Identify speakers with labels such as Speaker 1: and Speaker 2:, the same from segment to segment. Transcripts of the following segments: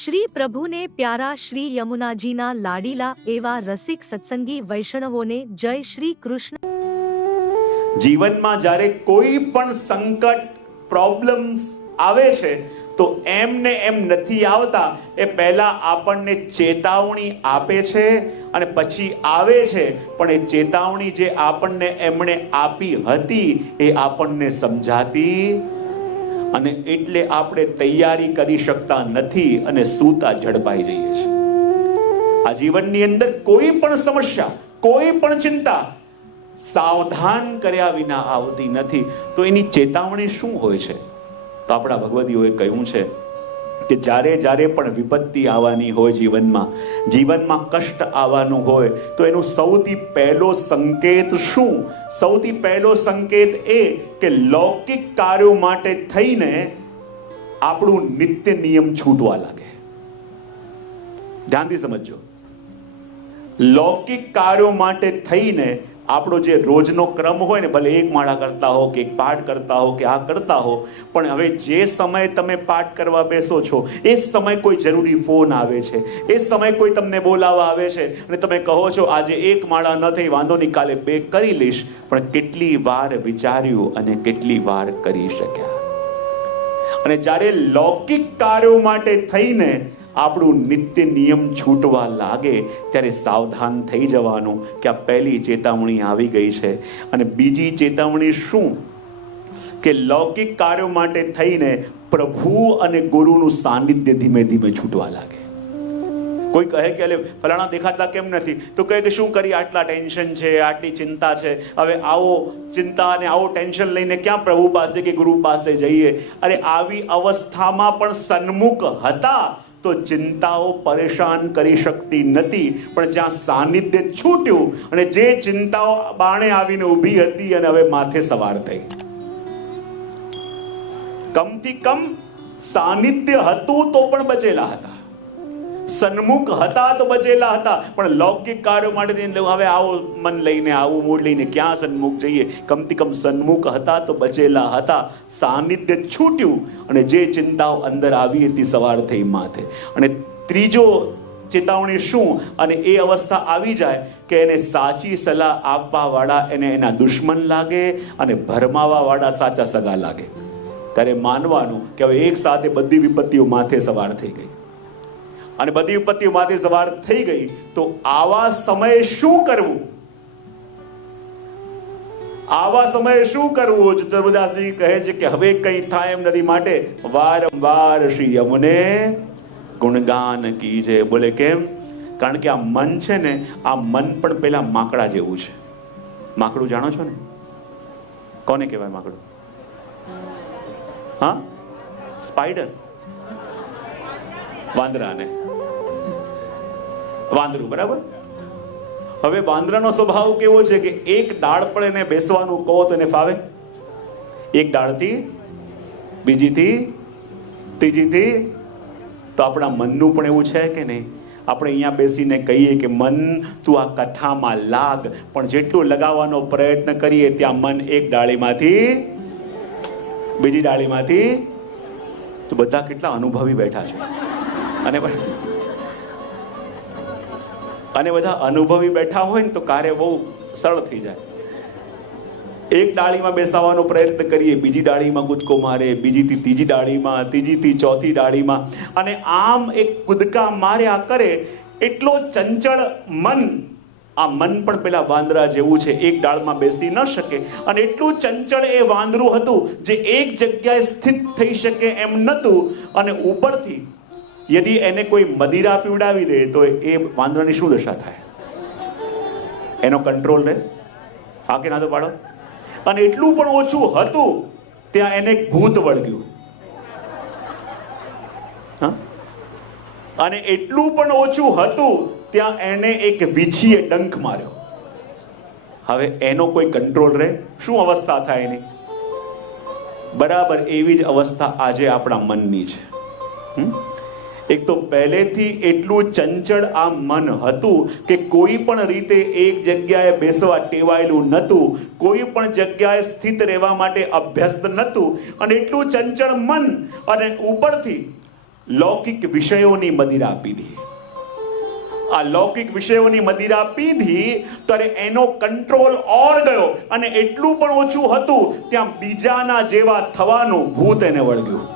Speaker 1: શ્રી પ્રભુને પ્યારા શ્રી યમુનાજીના લાડીલા એવા રસિક સત્સંગી વૈષ્ણવોને જય શ્રી કૃષ્ણ.
Speaker 2: જીવનમાં જ્યારે કોઈ પણ સંકટ પ્રોબ્લેમ્સ આવે છે, તો એમને એમ નથી આવતા એ પહેલા આપણને ચેતવણી આપે છે અને પછી આવે છે. પણ એ ચેતાવણી જે આપણને એમણે આપી હતી એ આપણને સમજાતી અને એટલે આપણે તૈયારી કરી શકતા નથી અને સૂતા ઝડપાઈ જઈએ છીએ. આ જીવનની અંદર કોઈ પણ સમસ્યા, કોઈ પણ ચિંતા સાવધાન કર્યા વિના આવતી નથી. તો એની ચેતવણી શું હોય છે? તો આપણા ભગવદીઓએ કહ્યું છે કે જ્યારે જ્યારે પણ વિપત્તિ આવવાની હોય જીવનમાં જીવનમાં કષ્ટ આવવાનું હોય, તો એનું સૌથી પહેલો સંકેત શું? સૌથી પહેલો સંકેત એ કે લૌકિક કાર્યો માટે થઈને આપણું નિત્ય નિયમ છૂટવા લાગે. ધ્યાનથી સમજજો. લૌકિક કાર્યો માટે થઈને આપણો જે રોજનો ક્રમ હોય ને, ભલે એક માળા કરતા હો કે એક પાઠ કરતા હો કે આ કરતા હો, પણ હવે જે સમય તમે પાઠ કરવા બેસો છો, એ સમય કોઈ જરૂરી ફોન આવે છે. એ સમય કોઈ તમને બોલાવવા આવે છે અને તમે કહો છો, આજે એક માળા ન થઈ, વાંધો નહીં, કાલે બે કરી લઈશ. પણ કેટલી વાર વિચાર્યું અને કેટલી વાર કરી શક્યા. અને જ્યારે લૌકિક કાર્યો માટે થઈને આપણું નિત્ય નિયમ છૂટવા લાગે ત્યારે સાવધાન થઈ જવાનું કે આ પહેલી ચેતવણી આવી ગઈ છે. અને બીજી ચેતવણી શું? કે લૌકિક કાર્યો માટે થઈને પ્રભુ અને ગુરુનું સાનિધ્ય ધીમે ધીમે છૂટવા લાગે. કોઈ કહે કે, અલે, ફલાણા દેખાતા કેમ નથી? તો કહે કે, શું કરી આટલા ટેન્શન છે, આટલી ચિંતા છે. હવે આવો ચિંતા અને આવો ટેન્શન લઈને ક્યાં પ્રભુ પાસે કે ગુરુ પાસે જઈએ? અરે, આવી અવસ્થામાં પણ સન્મુખ હતા. તો ચિંતાઓ પરેશાન કરી શકતી નથી. પણ જ્યાં સાનિધ્ય છૂટ્યું અને જે ચિંતાઓ બાણે આવીને ઊભી હતી અને હવે માથે સવાર થઈ. કમથી કમ સાનિધ્ય હતું તો પણ બચેલા હતા. સન્મુખ હતા તો બચેલા હતા. પણ લૌકિક કાર્યો માટે હવે આવો મન લઈને, આવું મૂડ લઈને ક્યાં સન્મુખ જઈએ? કમથી કમ સન્મુખ હતા તો બચેલા હતા. સાનિધ્ય છૂટ્યું અને જે ચિંતાઓ અંદર આવી હતી સવાર થઈ માથે. અને ત્રીજો ચેતવણી શું? અને એ અવસ્થા આવી જાય કે એને સાચી સલાહ આપવાવાળા એને એના દુશ્મન લાગે અને ભરમાવાવાળા સાચા સગા લાગે. ત્યારે માનવાનું કે હવે એક સાથે બધી વિપત્તિઓ માથે સવાર થઈ ગઈ. અને બધી વિપત્તિઓ માથે સવાર થઈ ગઈ. તો આવા સમયે શું કરવું? આવા સમયે શું કરવું? ચતુર્ભુદાસજી કહે છે કે હવે કંઈ થાય એમ નથી માટે વારંવાર શ્રી યમને ગુણગાન કી છે. બોલે કેમ? કારણ કે આ મન છે ને, આ મન પણ પેલા માકડા જેવું છે. માકડું જાણો છો ને? કોને કહેવાય માકડું? હા? સ્પાઈડર? વાંદરાને. વાંદરું, બરાબર? હવે વાંદરાનો સ્વભાવ કેવો છે કે એક ડાળ પર એને બેસવાનું કહો તો એને ફાવે. એક ડાળથી, બીજીથી, ત્રીજીથી, તો આપણા મનનું પણ એવું છે કે નહીં? આપણે અહીંયા બેસીને કહીએ કે મન, તું આ કથામાં લાગ, પણ જેટલું લગાવવાનો પ્રયત્ન કરીએ ત્યાં મન એક ડાળીમાંથી, બીજી ડાળીમાંથી, તો બધા કેટલા અનુભવી બેઠા છે. અને અને બધા અનુભવી બેઠા હોય ને તો કાર્ય બહુ સરળ થઈ જાય. એક ડાળીમાં બેસાવાનો પ્રયત્ન કરીએ, બીજી ડાળીમાં કૂદકો મારે બીજીથી ત્રીજી ડાળીમાં ત્રીજીથી ચોથી ડાળીમાં. અને આમ એક કૂદકા માર્યા કરે, એટલો ચંચળ મન, આ મન પણ પેલા વાંદરા જેવું છે, એક ડાળમાં બેસી ન શકે. અને એટલું ચંચળ એ વાંદરું હતું, જે એક જગ્યાએ સ્થિત થઈ શકે એમ નહોતું અને ઉપરથી યદિ એને કોઈ મદિરા પીવડાવી દે તો એ વાંદરાની શું દશા થાય એનો કંટ્રોલ રહે હા કે ના તો પાડો અને એટલું પણ ઓછું હતું ત્યાં એને ભૂત વળગ્યું હા અને એટલું પણ ઓછું હતું ત્યાં એને એક વીછીએ ડંખ માર્યો હવે એનો કોઈ કંટ્રોલ રહે શું અવસ્થા થાય એની બરાબર એવી જ અવસ્થા આજે આપણા મનની છે હમ? એક તો પહેલેથી એટલું ચંચળ આ મન હતું કે કોઈ પણ રીતે એક જગ્યાએ બેસવા ટેવાયેલું નહોતું, કોઈ પણ જગ્યાએ સ્થિત રહેવા માટે અભ્યસ્ત નહોતું અને એટલું ચંચળ મન અને ઉપરથી લૌકિક વિષયોની મદિરા પીધી આ લૌકિક વિષયોની મદિરા પીધી ત્યારે એનો કંટ્રોલ ઓર ગયો અને એટલું પણ ઓછું હતું, ત્યાં બીજાના જેવા થવાનું ભૂત એને વળગ્યું.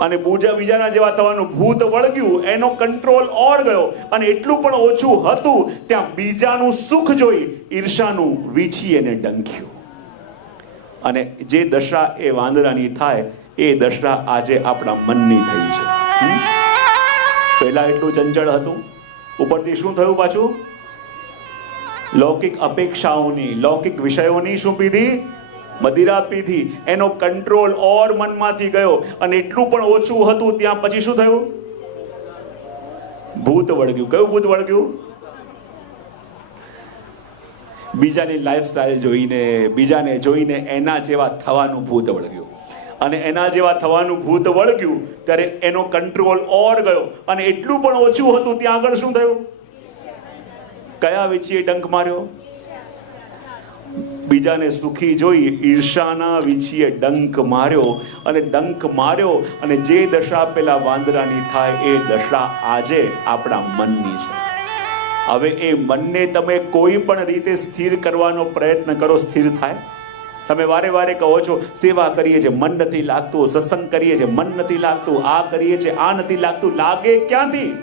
Speaker 2: અને બીજા બીજાના જેવા થવાનું ભૂત વળગ્યું, એનો કંટ્રોલ ઓર ગયો. અને એટલું પણ ઓછું હતું, ત્યાં બીજાનું સુખ જોઈ ઈર્ષાનું વીછી એને ડંખ્યું. અને જે દશા એ વાંદરાની થાય, એ દશા આજે આપણા મનની થઈ છે. પહેલા એટલું ચંચળ હતું. ઉપરથી શું થયું પાછું? લૌકિક અપેક્ષાઓની, લૌકિક વિષયોની શું પીધી? મદિરા પીધી એનો કંટ્રોલ ઓર મનમાંથી ગયો અને એટલું પણ ઓછું હતું ત્યાં પછી શું થયું? ભૂત વળગ્યું. કયું ભૂત વળગ્યું? બીજાની લાઈફસ્ટાઈલ જોઈને, બીજાને જોઈને એના જેવા થવાનું ભૂત વળગ્યું. અને એના જેવા થવાનું ભૂત વળગ્યું ત્યારે એનો કંટ્રોલ ઓર ગયો અને એટલું પણ ઓછું હતું ત્યાં આગળ શું થયું? કયા વિચીએ ડંક માર્યો? બીજાને સુખી જોઈ ઈર્ષાના વિચીએ ડંક માર્યો અને ડંક માર્યો અને જે દશા પેલા વાંદરાની થાય એ દશા આજે આપણા મનની છે. હવે એ મનને તમે કોઈ પણ રીતે સ્થિર કરવાનો પ્રયત્ન કરો, સ્થિર થાય. તમે વારે વારે કહો છો, સેવા કરીએ છે મન નથી લાગતું, સત્સંગ કરીએ છે મન નથી લાગતું, આ કરીએ છે આ નથી લાગતું, લાગે ક્યાંથી?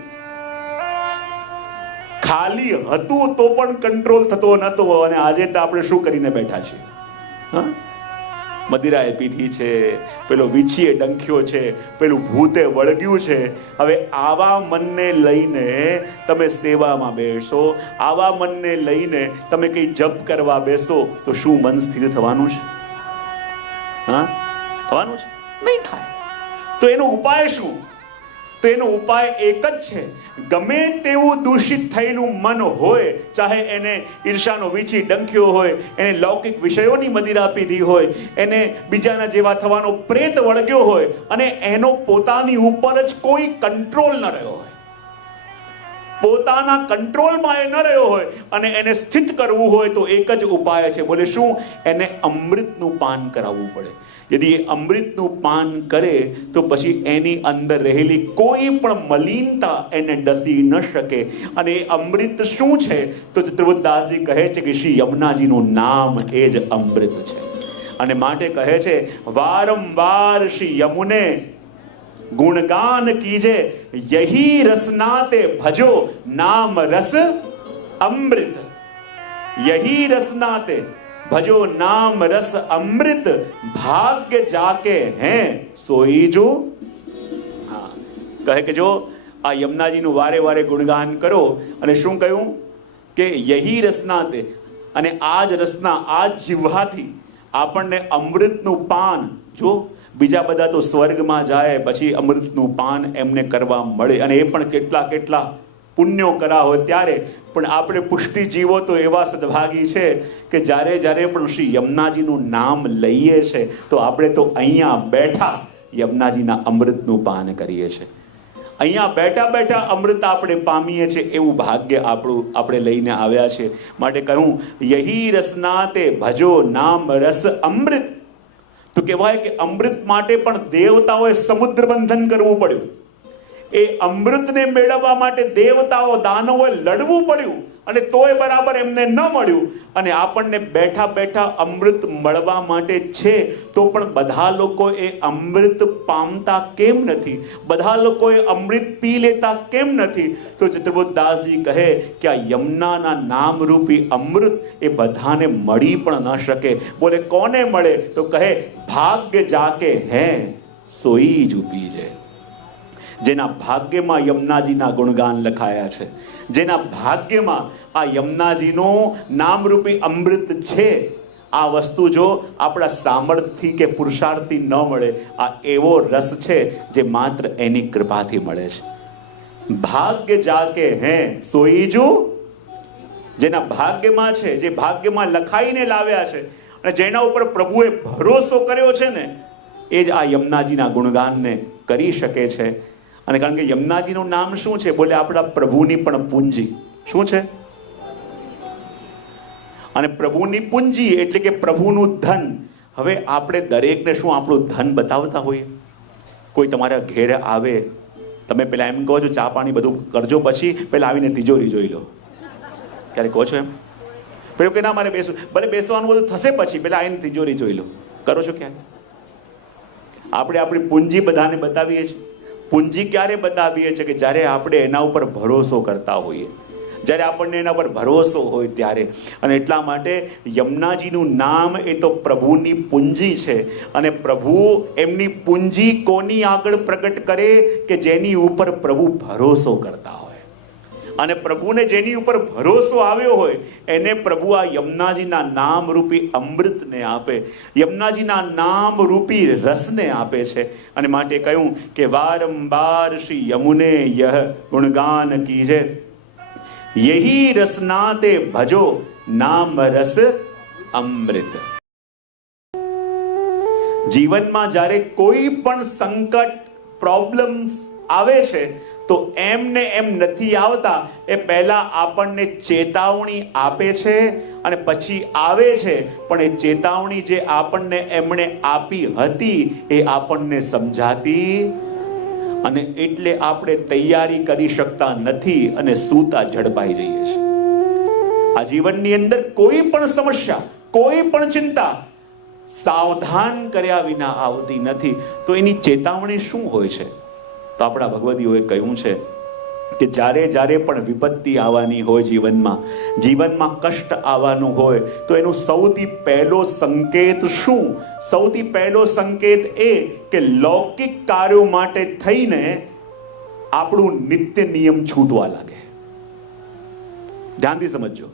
Speaker 2: ખાલી હતું તો પણ કંટ્રોલ થતો નતો અને આજે તો આપણે શું કરીને બેઠા છીએ? હા? મદિરાએ પીધી છે પેલો વીછીએ ડંખ્યો છે પેલું ભૂતે વળગ્યું છે. હવે આવા મનને લઈને તમે સેવામાં બેસો આવા મનને લઈને તમે કંઈ જપ કરવા બેસો તો શું મન સ્થિર થવાનું છે? હા? થવાનું છે? નહીં થાય. તો એનો ઉપાય શું? તો એનો ઉપાય એક જ છે. ગમે તેવું દૂષિત થયેલું મન હોય, ચાહે એને ઈર્ષાનો વીછી ડંખ્યો હોય, એને લૌકિક વિષયોની મદિરા પીધી હોય, એને બીજાના જેવા થવાનો પ્રેત વળગ્યો હોય, અને એનો પોતાની ઉપર જ કોઈ કંટ્રોલ ન રહ્યો હોય. પોતાના કંટ્રોલમાં એ ન રહ્યો હોય, અને એને સ્થિત કરવું હોય તો એક જ ઉપાય છે. બોલે શું? એને અમૃતનું પાન કરાવવું પડે. યદિ એ અમૃતનું પાન કરે તો પછી એની અંદર રહેલી કોઈ પણ મલિનતા એને ડસી ન શકે અને એ અમૃત શું છે તો ચિત્રવૃદાસજી કહે છે કે શ્રી યમુનાજીનું નામ એ જ અમૃત છે અને માટે કહે છે વારંવાર શ્રી યમુને ગુણગાન કીજે યહી રસનાતે ભજો નામ રસ અમૃત યહી રસનાતે ભજો નામ રસ અમૃત ભાગ્ય જાકે હે? સોઈ જો? હા. કહે કે જો આ યમુનાજીનું વારે વારે ગુણગાન કરો અને શું કહ્યું? કે યહી રસના તે અને આ જ રસના આ જ જીવવાથી આપણને અમૃતનું પાન જો બીજા બધા તો સ્વર્ગમાં જાય, પછી અમૃતનું પાન એમને કરવા મળે. અને એ પણ કેટલા કેટલા પુણ્યો કરા હોય ત્યારે પણ આપણે પુષ્ટિ જીવો તો એવા સદભાગી છે કે જ્યારે જ્યારે પણ શ્રી યમુનાજીનું નામ લઈએ છે, તો આપણે તો અહીંયા બેઠા યમુનાજીના અમૃતનું પાન કરીએ છીએ. અહીંયા બેઠા બેઠા અમૃત આપણે પામીએ છીએ એવું ભાગ્ય આપણું, આપણે લઈને આવ્યા છે માટે કહું યહી રસના તે ભજો નામ રસ અમૃત. તો કહેવાય કે અમૃત માટે પણ દેવતાઓએ સમુદ્ર બંધન કરવું પડ્યું. એ અમૃતને મેળવવા માટે દેવતાઓ દાનવોએ લડવું પડ્યું અને તોય બરાબર એમને ન મળ્યું. અને આપણને બેઠા બેઠા અમૃત મળવા માટે છે, તો પણ બધા લોકો એ અમૃત પામતા કેમ નથી? બધા લોકો એ અમૃત પી લેતા કેમ નથી? તો ચતુર્બોધદાસજી કહે કે આ યમુનાના નામરૂપી અમૃત એ બધાને મળી પણ ન શકે. બોલે, કોને મળે? તો કહે, ભાગ્ય જાકે હે, સોઈ જ પીજે જેના ભાગ્યમાં યમુનાજીના ગુણગાન લખાયા છે. જેના ભાગ્યમાં આ યમુનાજીનું નામરૂપી અમૃત છે. આ વસ્તુ જો આપણા સામર્થ્યથી કે પુરુષાર્થથી ન મળે, આ એવો રસ છે જે માત્ર એની કૃપાથી મળે છે. ભાગ્ય જાકે હે સોઈજુ જેના ભાગ્યમાં છે, જે ભાગ્યમાં લખાઈને લાવ્યા છે. અને જેના ઉપર પ્રભુએ ભરોસો કર્યો છે ને, એ જ આ યમુનાજીના ગુણગાનને કરી શકે છે. અને કારણ કે યમુનાજીનું નામ શું છે? બોલે આપણા પ્રભુની પણ પૂંજી. શું છે? અને પ્રભુની પૂંજી એટલે કે પ્રભુનું ધન. હવે આપણે દરેકને શું આપણું ધન બતાવતા હોઈએ? કોઈ તમારા ઘેર આવે, તમે પેલા એમ કહો છો, ચા પાણી બધું કરજો પછી પેલા આવીને તિજોરી જોઈ લો. ક્યારે કહો છો એમ? પેલું કે ના મારે બેસવું ભલે બેસવાનું બધું થશે પછી પેલા આવીને તિજોરી જોઈ લો. કરો છો ક્યારે આપણે આપણી પૂંજી બધાને બતાવીએ છીએ. પૂંજી ક્યારે બતાવીએ છીએ કે જ્યારે આપણે એના ઉપર ભરોસો કરતા હોઈએ? જ્યારે આપણને એના પર ભરોસો હોય ત્યારે. અને એટલા માટે યમુનાજીનું નામ એ તો પ્રભુની પૂંજી છે. અને પ્રભુ એમની પૂંજી કોની આગળ પ્રગટ કરે કે જેની ઉપર પ્રભુ ભરોસો કરતા હોય? અને પ્રભુને જેની ઉપર ભરોસો આવ્યો હોય, એને પ્રભુ આ યમુનાજીના નામ રૂપી અમૃતને આપે. યમુનાજીના નામ રૂપી રસને આપે છે. અને માટે કહ્યું કે વારંવાર શ્રી યમુને યહ ગુણગાન કીજે. યહી રસના તે ભજો, નામ રસ અમૃત. જીવનમાં જ્યારે કોઈ પણ સંકટ પ્રોબ્લેમ્સ આવે છે તો એમને એમ નથી આવતા એ પહેલા આપણને ચેતવણી આપે છે અને પછી આવે છે. પણ એ ચેતવણી જે આપણને એમણે આપી હતી એ આપણને સમજાતી અને એટલે આપણે તૈયારી કરી શકતા નથી અને સૂતા ઝડપાઈ જઈએ છીએ. આ જીવનની અંદર કોઈ પણ સમસ્યા, કોઈ પણ ચિંતા સાવધાન કર્યા વિના આવતી નથી. તો એની ચેતવણી શું હોય છે? તો આપણા ભગવદીઓએ કહ્યું છે કે જ્યારે જ્યારે પણ વિપત્તિ આવવાની હોય જીવનમાં જીવનમાં કષ્ટ આવવાનું હોય, તો એનું સૌથી પહેલો સંકેત શું? સૌથી પહેલો સંકેત એ કે લૌકિક કાર્યો માટે થઈને આપણું નિત્ય નિયમ છૂટવા લાગે. ધ્યાનથી સમજજો.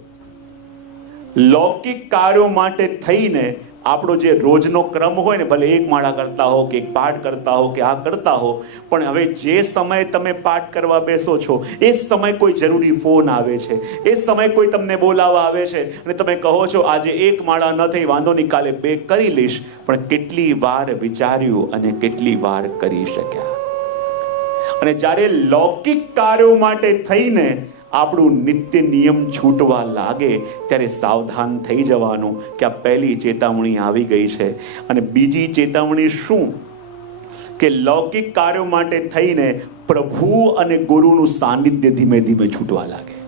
Speaker 2: લૌકિક કાર્યો માટે થઈને આપણો જે રોજનો ક્રમ હોય ને, ભલે એક માળા કરતા હો કે એક પાઠ કરતા હો કે આ કરતા હો, પણ હવે જે સમયે તમે પાઠ કરવા બેસો છો, એ સમય કોઈ જરૂરી ફોન આવે છે. એ સમય કોઈ તમને બોલાવવા આવે છે અને તમે કહો છો, આજે એક માળા ન થઈ, વાંધો નહીં, કાલે બે કરી લઈશ. પણ કેટલી વાર વિચાર્યું અને કેટલી વાર કરી શક્યા. અને જ્યારે લૌકિક કાર્યો માટે થઈને આપણું નિત્ય નિયમ છૂટવા લાગે ત્યારે સાવધાન થઈ જવાનું કે આ પહેલી ચેતવણી આવી ગઈ છે. અને બીજી ચેતવણી શું? કે લૌકિક કાર્યો માટે થઈને પ્રભુ અને ગુરુનું સાનિધ્ય ધીમે ધીમે છૂટવા લાગે.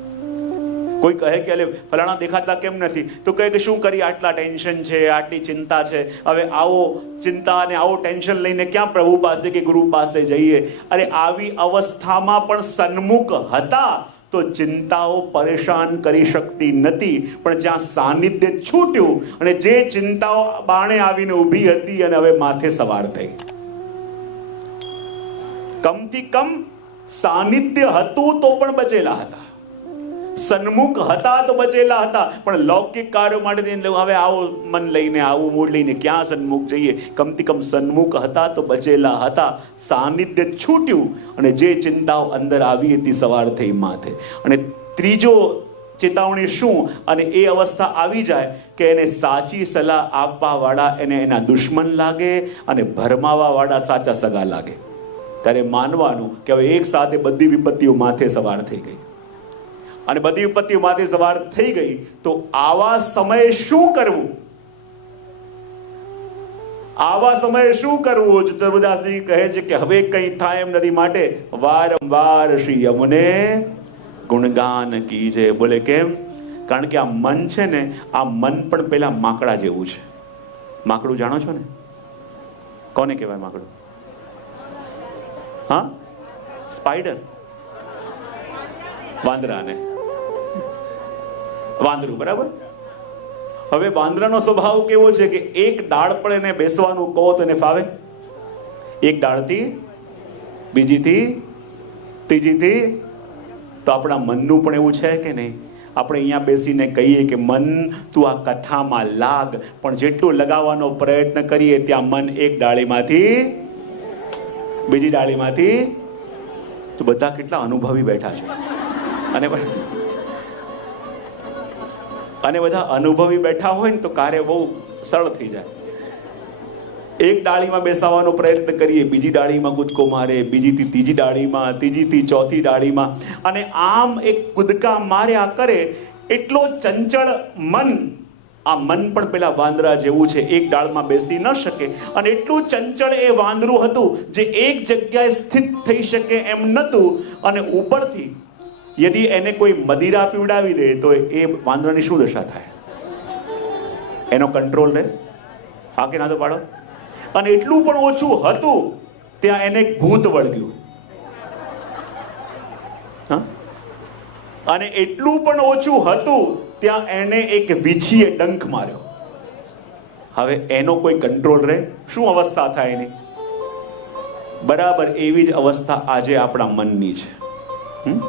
Speaker 2: કોઈ કહે કે અલે ફલાણા દેખાતા કેમ નથી? તો કહે કે શું કરી આટલા ટેન્શન છે, આટલી ચિંતા છે. હવે આવો ચિંતા અને આવો ટેન્શન લઈને ક્યાં પ્રભુ પાસે કે ગુરુ પાસે જઈએ? અરે આવી અવસ્થામાં પણ સન્મુખ હતા. તો ચિંતાઓ પરેશાન કરી શકતી નથી. પણ જ્યાં સાનિધ્ય છૂટ્યું અને જે ચિંતાઓ બાણે આવીને ઊભી હતી અને હવે માથે સવાર થઈ. કમથી કમ સાનિધ્ય હતું તો પણ બચેલા હતા. સન્મુખ હતા તો બચેલા હતા. પણ લૌકિક કાર્યો માટે હવે આવો મન લઈને, આવું મૂળ લઈને ક્યાં સન્મુખ જઈએ? કમથી કમ સન્મુખ હતા તો બચેલા હતા. સાનિધ્ય છૂટ્યું અને જે ચિંતાઓ અંદર આવી હતી સવાર થઈ માથે. અને ત્રીજો ચેતવણી શું? અને એ અવસ્થા આવી જાય કે એને સાચી સલાહ આપવાવાળા એને એના દુશ્મન લાગે અને ભરમાવાવાળા સાચા સગા લાગે. ત્યારે માનવાનું કે હવે એક સાથે બધી વિપત્તિઓ માથે સવાર થઈ ગઈ. અને બધી વિપત્તિઓ માથે સવાર થઈ ગઈ, તો આવા સમયે શું કરવું? આવા સમયે શું કરવું? ચતુર્દાસજી કહે છે કે હવે કંઈ થાય એમ નથી માટે વારંવાર શ્રી યમુને ગુણગાન કીજે બોલે કેમ? કારણ કે આ મન છે ને, આ મન પણ પેલા માકડા જેવું છે. માકડું જાણો છો ને? કોને કહેવાય માકડું? હા? સ્પાઈડર? વાંદરાને. વાંદરું, બરાબર? હવે વાંદરાનો સ્વભાવ કેવો છે કે એક ડાળ પર એને બેસવાનું કહો તો એને ફાવે? એક ડાળથી, બીજીથી, ત્રીજીથી, તો આપણા મનનું પણ એવું છે કે નહીં? આપણે અહીંયા બેસીને કહીએ કે મન, તું આ કથામાં લાગ, પણ જેટલું લગાવવાનો પ્રયત્ન કરીએ ત્યાં મન એક ડાળીમાંથી, બીજી ડાળીમાંથી, તો બધા કેટલા અનુભવી બેઠા છે. અને અને બધા અનુભવી બેઠા હોય ને તો કાર્ય બહુ સરળ થઈ જાય. એક ડાળીમાં બેસાવાનો પ્રયત્ન કરીએ, બીજી ડાળીમાં કૂદકો મારે બીજીથી ત્રીજી ડાળીમાં ત્રીજીથી ચોથી ડાળીમાં. અને આમ એક કૂદકા માર્યા કરે, એટલો ચંચળ મન, આ મન પણ પેલા વાંદરા જેવું છે, એક ડાળમાં બેસી ન શકે. અને એટલું ચંચળ એ વાંદરું હતું, જે એક જગ્યાએ સ્થિત થઈ શકે એમ નહોતું અને ઉપરથી યદી એને કોઈ મદિરા પીવડાવી દે તો એ વાંદરાની શું દશા થાય એનો કંટ્રોલ રહે હા કે ના તો પાડો અને એટલું પણ ઓછું હતું ત્યાં એને ભૂત વળગ્યું? અને એટલું પણ ઓછું હતું ત્યાં એને એક વીછીએ ડંખ માર્યો હવે એનો કોઈ કંટ્રોલ રહે શું અવસ્થા થાય એની બરાબર એવી જ અવસ્થા આજે આપણા મનની છે હમ?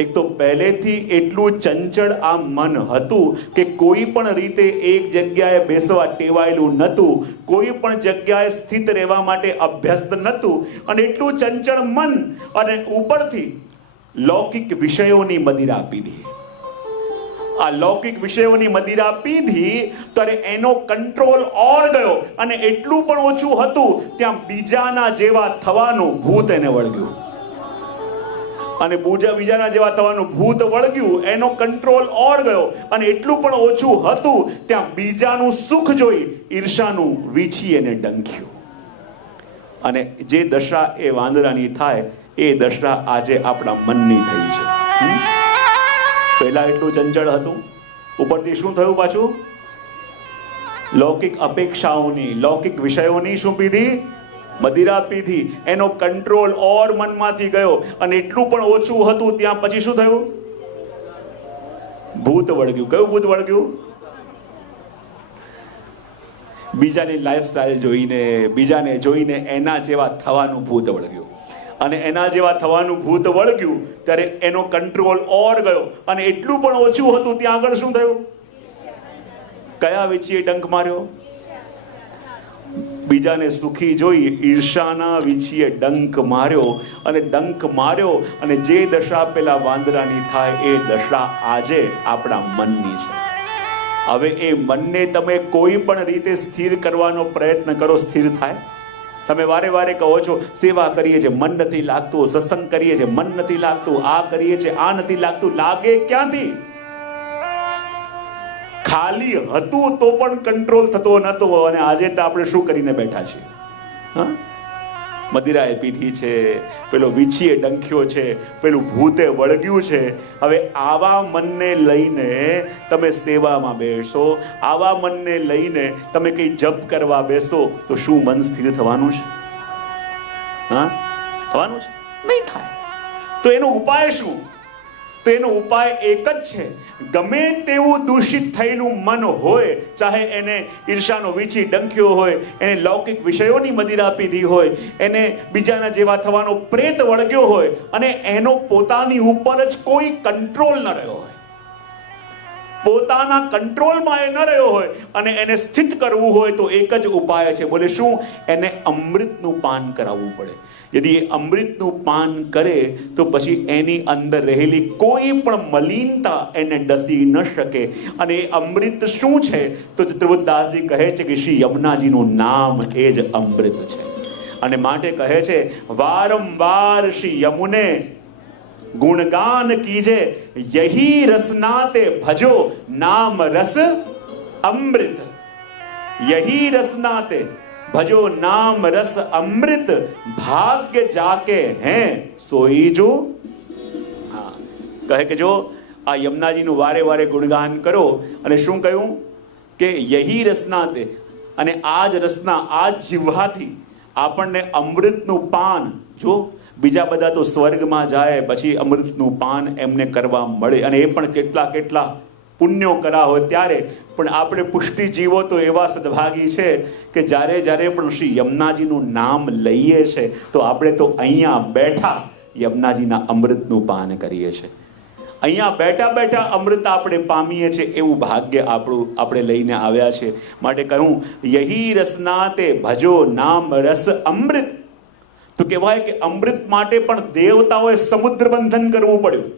Speaker 2: એક તો પહેલેથી એટલું ચંચળ આ મન હતું કે કોઈ પણ રીતે એક જગ્યાએ બેસવા ટેવાયેલું નહોતું, કોઈ પણ જગ્યાએ સ્થિત રહેવા માટે અભ્યસ્ત નહોતું અને એટલું ચંચળ મન અને ઉપરથી લૌકિક વિષયોની મદિરા પીધી આ લૌકિક વિષયોની મદિરા પીધી ત્યારે એનો કંટ્રોલ ઓર ગયો અને એટલું પણ ઓછું હતું, ત્યાં બીજાના જેવા થવાનું ભૂત એને વળગ્યું. અને બીજા બીજાના જેવા થવાનું ભૂત વળગ્યું, એનો કંટ્રોલ ઓર ગયો. અને એટલું પણ ઓછું હતું, ત્યાં બીજાનું સુખ જોઈ ઈર્ષાનું વીછી એને ડંખ્યું. અને જે દશા એ વાંદરાની થાય, એ દશા આજે આપણા મનની થઈ છે. પહેલા એટલું ચંચળ હતું. ઉપરથી શું થયું પાછું? લૌકિક અપેક્ષાઓની, લૌકિક વિષયોની શું પીધી? પીધી એનો કંટ્રોલ ઓર મનમાંથી ગયો અને એટલું પણ ઓછું હતું ત્યાં પછી શું થયું? ભૂત વળગ્યું. કયું ભૂત વળગ્યું? બીજાની લાઈફસ્ટાઈલ જોઈને, બીજાને જોઈને એના જેવા થવાનું ભૂત વળગ્યું. અને એના જેવા થવાનું ભૂત વળગ્યું ત્યારે એનો કંટ્રોલ ઓર ગયો અને એટલું પણ ઓછું હતું ત્યાં આગળ શું થયું? કયા વેચીએ ડંક માર્યો? બીજાને સુખી જોઈ ઈર્ષાના વીછીએ ડંક માર્યો અને ડંક માર્યો અને જે દશા પેલા વાંદરાની થાય એ દશા આજે આપણા મનની છે. હવે એ મનને તમે કોઈ પણ રીતે સ્થિર કરવાનો પ્રયત્ન કરો, સ્થિર થાય. તમે વારે વારે કહો છો, સેવા કરીએ છીએ મન નથી લાગતું, સત્સંગ કરીએ છીએ મન નથી લાગતું, આ કરીએ છીએ આ નથી લાગતું, લાગે ક્યાંથી? ખાલી હતું તો પણ કંટ્રોલ થતો નતો અને આજે તો આપણે શું કરીને બેઠા છીએ? હા? મદિરાએ પીધી છે, પેલો વીછીએ ડંખ્યો છે, પેલું ભૂતે વળગ્યું છે. હવે આવા મનને લઈને તમે સેવામાં બેસો, આવા મનને લઈને તમે કંઈ જપ કરવા બેસો, તો શું મન સ્થિર થવાનું છે? હા? થવાનું છે? નહીં થાય. તો એનો ઉપાય શું? તો એનો ઉપાય એક જ છે. ગમે તેવું દૂષિત થયેલું મન હોય, ચાહે એને ઈર્ષાનો વીછી ડંખ્યો હોય, એને લૌકિક વિષયોની મદિરા પીધી હોય, એને બીજાના જેવા થવાનો પ્રેત વળગ્યો હોય, અને એનો પોતાની ઉપર જ કોઈ કંટ્રોલ ન રહ્યો હોય. પોતાના કંટ્રોલમાં એ ન રહ્યો હોય, અને એને સ્થિત કરવું હોય તો એક જ ઉપાય છે. બોલે શું? એને અમૃતનું પાન કરાવવું પડે. યદી એ અમૃતનું પાન કરે તો પછી એની અંદર રહેલી કોઈ પણ મલિનતા એને ડસી ન શકે અને એ અમૃત શું છે તો ચતુર્દાસજી કહે છે કે શ્રી યમુનાજીનું નામ એ જ અમૃત છે અને માટે કહે છે વારંવાર શ્રી યમુને ગુણગાન કીજે યહી રસનાતે ભજો નામ રસ અમૃત યહી રસનાતે ભજો નામ રસ અમૃત ભાગ્ય જાકે હે, સોઈ જો. હા, કહે કે જો, આ યમુનાજીનું વારે વારે ગુણગાન કરો. અને શું કહ્યું? કે યહી રસના તે અને આ જ રસના આ જ જીવવાથી આપણને અમૃતનું પાન, જો, બીજા બધા તો સ્વર્ગમાં જાય, પછી અમૃતનું પાન એમને કરવા મળે. અને એ પણ કેટલા કેટલા પુણ્યો કરા હોય ત્યારે પણ આપણે પુષ્ટિ જીવો તો એવા સદભાગી છે કે જ્યારે જ્યારે પણ શ્રી યમુનાજીનું નામ લઈએ છે, તો આપણે તો અહીંયા બેઠા યમુનાજીના અમૃતનું પાન કરીએ છીએ અહીંયા બેઠા બેઠા અમૃત આપણે પામીએ છીએ એવું ભાગ્ય આપણું, આપણે લઈને આવ્યા છે. માટે કહું, યહી રસના તે ભજો નામ રસ અમૃત. તો કહેવાય કે અમૃત માટે પણ દેવતાઓએ સમુદ્ર બંધન કરવું પડ્યું.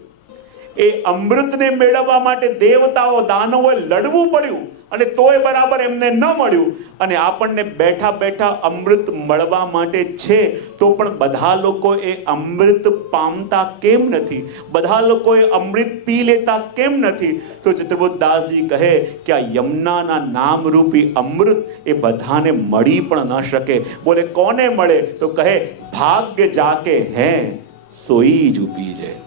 Speaker 2: એ અમૃતને મેળવવા માટે દેવતાઓ દાનવોએ લડવું પડ્યું અને તોય બરાબર એમને ન મળ્યું. અને આપણને બેઠા બેઠા અમૃત મળવા માટે છે, તો પણ બધા લોકો એ અમૃત પામતા કેમ નથી? બધા લોકો એ અમૃત પી લેતા કેમ નથી? તો ચતુર્બોધદાસજી કહે કે આ યમુનાના નામરૂપી અમૃત એ બધાને મળી પણ ન શકે. બોલે, કોને મળે? તો કહે, ભાગ્ય જાકે હે, સોઈ જ ઊભી જાય.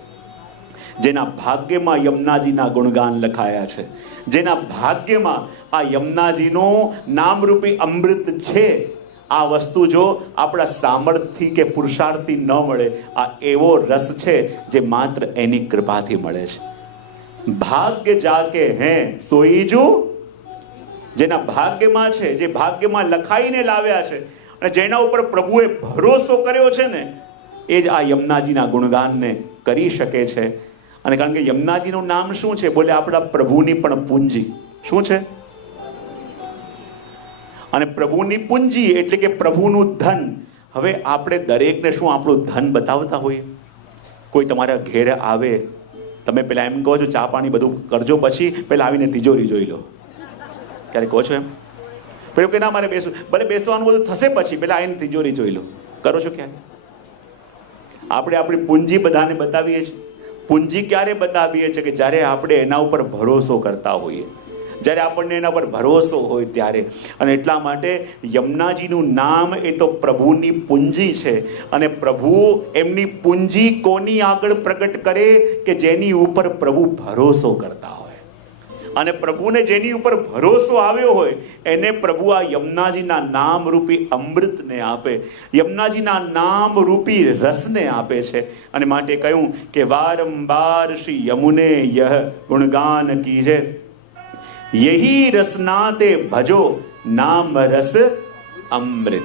Speaker 2: જેના ભાગ્યમાં યમુનાજીના ગુણગાન લખાયા છે. જેના ભાગ્યમાં આ યમુનાજીનું નામરૂપી અમૃત છે. આ વસ્તુ જો આપણા સામર્થ્યથી કે પુરુષાર્થથી ન મળે, આ એવો રસ છે જે માત્ર એની કૃપાથી મળે છે. ભાગ્ય જાકે હે સોઈજુ, જેના ભાગ્યમાં છે, જે ભાગ્યમાં લખાઈને લાવ્યા છે અને જેના ઉપર પ્રભુએ ભરોસો કર્યો છે ને, એ જ આ યમુનાજીના ગુણગાનને કરી શકે છે. અને કારણ કે યમુનાજીનું નામ શું છે? બોલે આપણા પ્રભુની પણ પૂંજી. શું છે? અને પ્રભુની પૂંજી એટલે કે પ્રભુનું ધન. હવે આપણે દરેકને શું આપણું ધન બતાવતા હોઈએ? કોઈ તમારા ઘેર આવે, તમે પેલા એમ કહો છો, ચા પાણી બધું કરજો, પછી પેલા આવીને તિજોરી જોઈ લો. ક્યારે કહો છો એમ? પેલું કે ના, મારે બેસવું. ભલે બેસવાનું બધું થશે પછી, પેલા આવીને તિજોરી જોઈ લો. કરો છો ક્યારે આપણે આપણી પૂંજી બધાને બતાવીએ છીએ. પૂંજી ક્યારે બતાવીએ છીએ કે જ્યારે આપણે એના ઉપર ભરોસો કરતા હોઈએ, જ્યારે આપણને એના પર ભરોસો હોય ત્યારે. અને એટલા માટે યમુનાજીનું નામ એ તો પ્રભુની પૂંજી છે અને પ્રભુ એમની પૂંજી કોની આગળ પ્રગટ કરે કે જેની ઉપર પ્રભુ ભરોસો કરતા હોય? અને પ્રભુને જેની ઉપર ભરોસો આવ્યો હોય, એને પ્રભુ આ યમુનાજીના નામ રૂપી અમૃતને આપે. યમુનાજીના નામ રૂપી રસને આપે છે. અને માટે કહ્યું કે, વારંવાર શ્રી યમુને યહ ગુણગાન કીજે. યહી રસના તે ભજો, નામ રસ અમૃત.